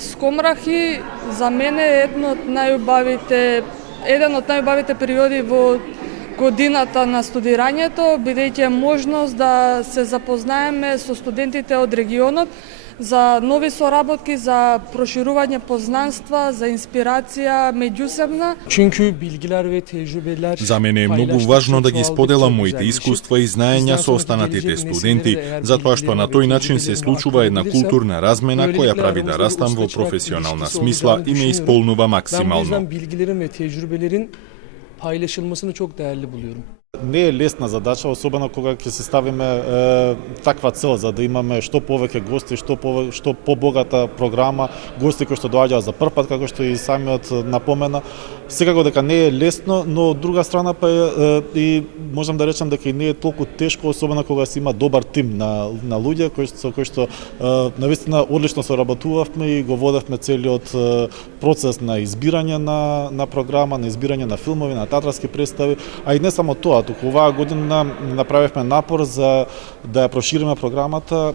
Скомрахи за мене е еден од најубавите периоди во годината на студирањето, бидејќи е можност да се запознаеме со студентите од регионот за нови соработки, за проширување познанства, за инспирација меѓусебна. За мене е многу важно да ги споделам моите искуства и знаења со останатите студенти, затоа што на тој начин се случува една културна размена која прави да растам во професионална смисла и ме исполнува максимално. Paylaşılmasını çok değerli buluyorum. Не е лесна задача, особено кога ќе се ставиме таква цел за да имаме што повеќе гости, што побогата програма, гости кои што доаѓаат за прв пат, како што и самиот напомена. Секако дека не е лесно, но од друга страна па и можам да речам дека и не е толку тешко, особено кога се има добар тим на луѓе кои што навистина одлично соработувавме и го водевме целиот процес на избирање на програма, на избирање на филмови, на театралски представи, а и не само тоа, туку оваа година направивме напор за да ја прошириме програмата.